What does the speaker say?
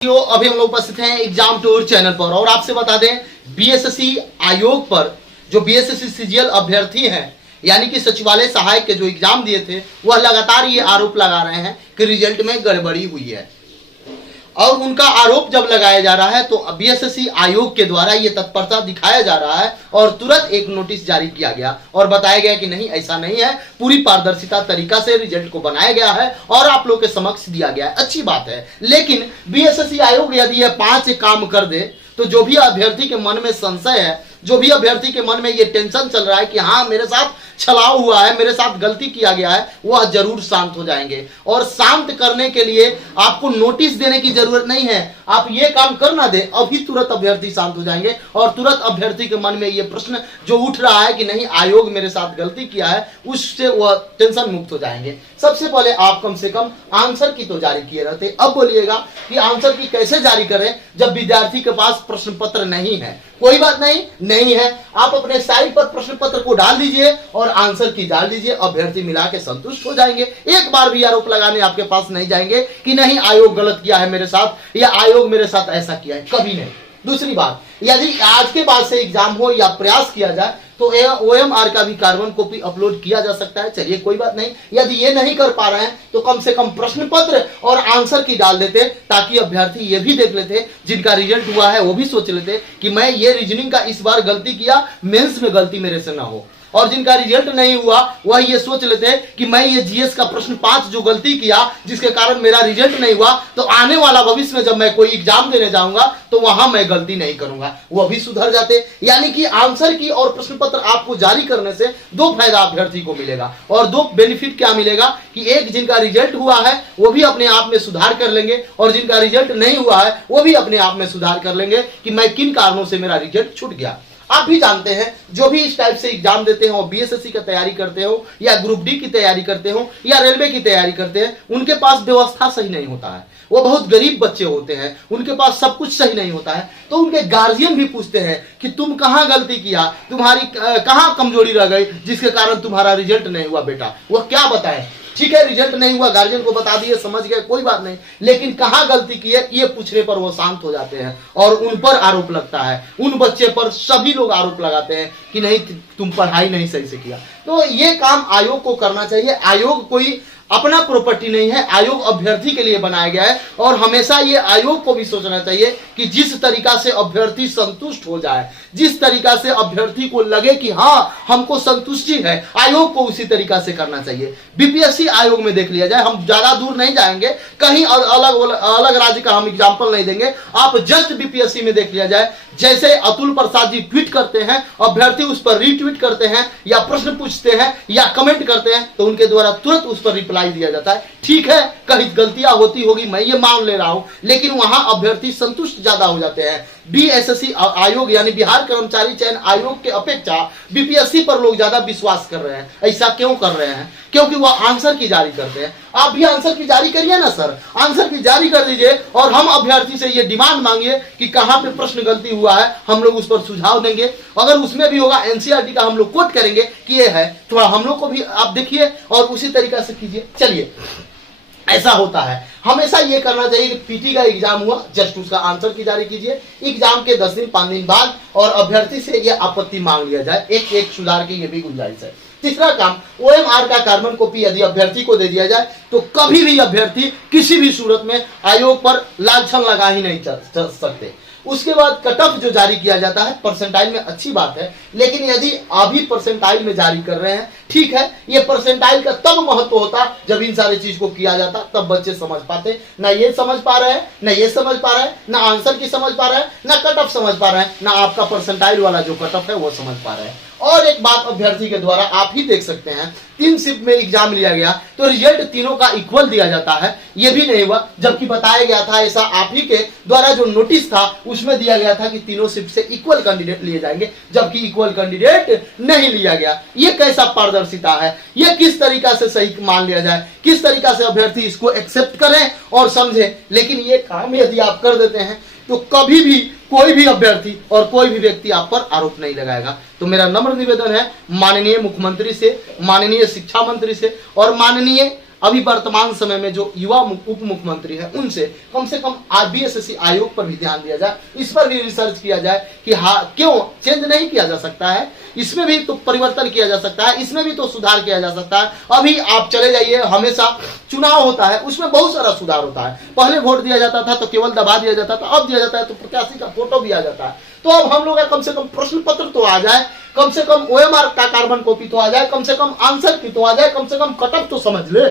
अभी हम लोग उपस्थित हैं एग्जाम टूर चैनल पर और आपसे बता दें बीएसएससी आयोग पर जो बीएसएससी सीजीएल अभ्यर्थी हैं यानी कि सचिवालय सहायक के जो एग्जाम दिए थे वह लगातार ये आरोप लगा रहे हैं कि रिजल्ट में गड़बड़ी हुई है। और उनका आरोप जब लगाया जा रहा है तो बीएसएससी आयोग के द्वारा ये तत्परता दिखाया जा रहा है और तुरंत एक नोटिस जारी किया गया और बताया गया कि नहीं, ऐसा नहीं है, पूरी पारदर्शिता तरीका से रिजल्ट को बनाया गया है और आप लोग के समक्ष दिया गया है। अच्छी बात है, लेकिन बीएसएससी आयोग यदि यह 5 काम कर दे तो जो भी अभ्यर्थी के मन में संशय है, जो भी अभ्यर्थी के मन में ये टेंशन चल रहा है कि हाँ मेरे साथ छलाव हुआ है, मेरे साथ गलती किया गया है, वह जरूर शांत हो जाएंगे। और शांत करने के लिए आपको नोटिस देने की जरूरत नहीं है, आप ये काम कर ना दे, अभी तुरंत अभ्यर्थी शांत हो जाएंगे और तुरंत अभ्यर्थी के मन में ये प्रश्न जो उठ रहा है कि नहीं आयोग मेरे साथ गलती किया है, उससे वह टेंशन मुक्त हो जाएंगे। सबसे पहले आप कम से कम आंसर की तो जारी किए रहते, अब बोलिएगा कि आंसर की कैसे जारी करें जब विद्यार्थी के पास प्रश्न पत्र नहीं है। कोई बात नहीं है, आप अपने साइट पर प्रश्न पत्र को डाल दीजिए और आंसर की डाल दीजिए, अभ्यर्थी मिला के संतुष्ट हो जाएंगे। एक बार भी आरोप लगाने आपके पास नहीं जाएंगे कि नहीं आयोग गलत किया है मेरे साथ या आयोग मेरे साथ ऐसा किया है, कभी नहीं। दूसरी बात, यदि आज के बाद से एग्जाम हो या प्रयास किया जाए तो OMR का भी कार्बन कॉपी अपलोड किया जा सकता है। चलिए कोई बात नहीं, यदि ये नहीं कर पा रहे हैं तो कम से कम प्रश्न पत्र और आंसर की डाल देते ताकि अभ्यर्थी ये भी देख लेते, जिनका रिजल्ट हुआ है वो भी सोच लेते कि मैं ये रीजनिंग का इस बार गलती किया, मेंस में गलती मेरे से ना हो। और जिनका रिजल्ट नहीं हुआ वह ये सोच लेते कि मैं ये जीएस का प्रश्न 5 जो गलती किया जिसके कारण मेरा रिजल्ट नहीं हुआ, तो आने वाला भविष्य में जब मैं कोई एग्जाम देने जाऊंगा तो वहां मैं गलती नहीं करूंगा, वह भी सुधर जाते। यानी कि आंसर की और प्रश्न पत्र आपको जारी करने से 2 फायदा अभ्यर्थी को मिलेगा। और 2 बेनिफिट क्या मिलेगा कि एक, जिनका रिजल्ट हुआ है वो भी अपने आप में सुधार कर लेंगे और जिनका रिजल्ट नहीं हुआ है वो भी अपने आप में सुधार कर लेंगे कि मैं किन कारणों से मेरा रिजल्ट छूट गया। आप भी जानते हैं जो भी इस टाइप से एग्जाम देते हो, बीएसएससी की तैयारी करते हो या ग्रुप डी की तैयारी करते हो या रेलवे की तैयारी करते हैं, उनके पास व्यवस्था सही नहीं होता है, वो बहुत गरीब बच्चे होते हैं, उनके पास सब कुछ सही नहीं होता है। तो उनके गार्जियन भी पूछते हैं कि तुम कहां गलती किया, तुम्हारी कहां कमजोरी रह गई जिसके कारण तुम्हारा रिजल्ट नहीं हुआ बेटा, वह क्या बताए। ठीक है, रिजल्ट नहीं हुआ, गार्जियन को बता दिए, समझ गए, कोई बात नहीं, लेकिन कहां गलती की है ये पूछने पर वो शांत हो जाते हैं और उन पर आरोप लगता है। उन बच्चे पर सभी लोग आरोप लगाते हैं कि नहीं तुम पढ़ाई नहीं सही से किया। तो ये काम आयोग को करना चाहिए। आयोग कोई अपना प्रॉपर्टी नहीं है, आयोग अभ्यर्थी के लिए बनाया गया है और हमेशा ये आयोग को भी सोचना चाहिए कि जिस तरीका से अभ्यर्थी संतुष्ट हो जाए, जिस तरीका से अभ्यर्थी को लगे कि हाँ हमको संतुष्टि है, आयोग को उसी तरीका से करना चाहिए। बीपीएससी आयोग में देख लिया जाए, हम ज्यादा दूर नहीं जाएंगे, कहीं अलग राज्य का हम एग्जाम्पल नहीं देंगे, आप जस्ट बीपीएससी में देख लिया जाए, जैसे अतुल प्रसाद जी ट्वीट करते हैं, अभ्यर्थी उस पर रीट्वीट करते हैं या प्रश्न पूछते हैं या कमेंट करते हैं तो उनके द्वारा तुरंत उस पर रिप्लाई दिया जाता है। ठीक है, कहीं गलतियां होती होगी, मैं ये मान ले रहा हूं, लेकिन वहां अभ्यर्थी संतुष्ट ज्यादा हो जाते हैं। बीएसएससी आयोग यानी बिहार कर्मचारी चयन आयोग के अपेक्षा बीपीएससी पर लोग ज्यादा विश्वास कर रहे हैं। ऐसा क्यों कर रहे हैं? क्योंकि वह आंसर की जारी करते हैं। आप भी आंसर की जारी करिए ना सर, आंसर की जारी कर दीजिए और हम अभ्यर्थी से ये डिमांड मांगिए कि कहां पे प्रश्न गलती हुआ है, हम लोग उस पर सुझाव देंगे। अगर उसमें भी होगा एनसीईआरटी का हम लोग कोट करेंगे कि ये है, थोड़ा हम लोग को भी आप देखिए और उसी तरीका से कीजिए। चलिए, ऐसा होता है, हमेशा ये करना चाहिए कि पीटी का एग्जाम हुआ जस्ट उसका आंसर की जारी कीजिए, एग्जाम के 10 दिन 5 दिन बाद, और अभ्यर्थी से ये आपत्ति मांग लिया जाए, एक सुधार की ये भी गुंजाइश है। तीसरा काम, OMR का कार्बन कॉपी यदि अभ्यर्थी को दे दिया जाए तो कभी भी अभ्यर्थी किसी भी सूरत में आयोग पर लांछन लगा ही नहीं चल सकते। उसके बाद कट ऑफ जो जारी किया जाता है परसेंटाइल में, अच्छी बात है, लेकिन यदि अभी परसेंटाइल में जारी कर रहे हैं, ठीक है, ये परसेंटाइल का तब महत्व होता जब इन सारी चीज को किया जाता, तब बच्चे समझ पाते। ना ये समझ पा रहे हैं, ना ये समझ पा रहे हैं, ना आंसर की समझ पा रहे हैं, ना कट ऑफ समझ पा रहे हैं, ना आपका परसेंटाइल वाला जो कट ऑफ है वो समझ पा रहे हैं। और एक बात अभ्यर्थी के द्वारा आप ही देख सकते हैं, 3 शिफ्ट में एग्जाम लिया गया तो रिजल्ट तीनों का इक्वल दिया जाता है, ये भी नहीं हुआ, जबकि बताया गया था, ऐसा आप ही के द्वारा जो नोटिस था उसमें दिया गया था कि तीनों शिफ्ट से इक्वल कैंडिडेट लिए जाएंगे, जबकि इक्वल कैंडिडेट नहीं लिया गया। ये कैसा पारदर्शिता है? ये किस तरीका से सही मान लिया जाए, किस तरीका से अभ्यर्थी इसको एक्सेप्ट करें और समझे। लेकिन ये काम यदि आप कर देते हैं तो कभी भी कोई भी अभ्यर्थी और कोई भी व्यक्ति आप पर आरोप नहीं लगाएगा। तो मेरा नम्र निवेदन है माननीय मुख्यमंत्री से, माननीय शिक्षा मंत्री से और माननीय अभी वर्तमान समय में जो युवा उप मुख्यमंत्री है उनसे कम से कम बीएसएससी आयोग पर भी ध्यान दिया जाए, इस पर भी रिसर्च किया जाए कि हाँ क्यों चेंज नहीं किया जा सकता है, इसमें भी तो परिवर्तन किया जा सकता है, इसमें भी तो सुधार किया जा सकता है। अभी आप चले जाइए, हमेशा चुनाव होता है उसमें बहुत सारा सुधार होता है। पहले वोट दिया जाता था तो केवल दबा दिया जाता था, अब दिया जाता है तो प्रत्याशी का फोटो भी आ जाता है। तो अब हम लोग का कम से कम प्रश्न पत्र तो आ जाए, कम से कम ओएमआर का कार्बन कॉपी तो आ जाए, कम से कम आंसर की तो आ जाए, कम से कम कटअप तो समझ ले।